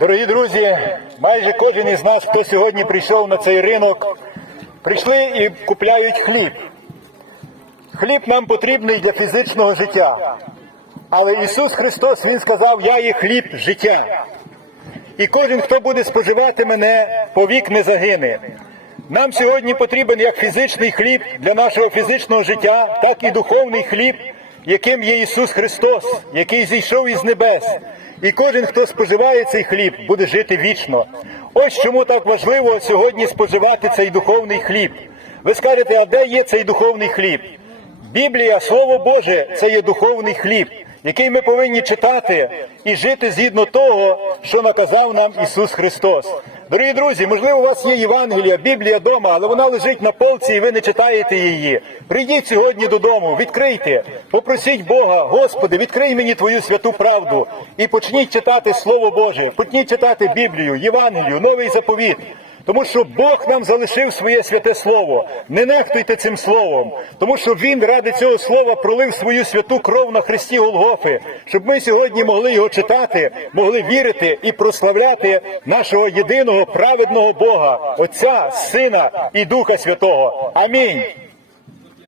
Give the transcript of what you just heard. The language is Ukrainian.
Дорогі друзі, майже кожен із нас, хто сьогодні прийшов на цей ринок, прийшли і купляють хліб. Хліб нам потрібний для фізичного життя. Але Ісус Христос Він сказав, я є хліб життя. І кожен, хто буде споживати мене, повік не загине. Нам сьогодні потрібен як фізичний хліб для нашого фізичного життя, так і духовний хліб, яким є Ісус Христос, який зійшов із небес. І кожен, хто споживає цей хліб, буде жити вічно. Ось чому так важливо сьогодні споживати цей духовний хліб. Ви скажете, а де є цей духовний хліб? Біблія, Слово Боже, це є духовний хліб, який ми повинні читати і жити згідно того, що наказав нам Ісус Христос. Дорогі друзі, можливо, у вас є Євангелія, Біблія вдома, але вона лежить на полці і ви не читаєте її. Прийдіть сьогодні додому, відкрийте, попросіть Бога, Господи, відкрий мені Твою святу правду і почніть читати Слово Боже, почніть читати Біблію, Євангелію, Новий заповіт. Тому що Бог нам залишив своє святе слово. Не нехтуйте цим словом, тому що Він ради цього слова пролив свою святу кров на Христі Голгофи, щоб ми сьогодні могли його читати, могли вірити і прославляти нашого єдиного праведного Бога, Отця, Сина і Духа Святого. Амінь.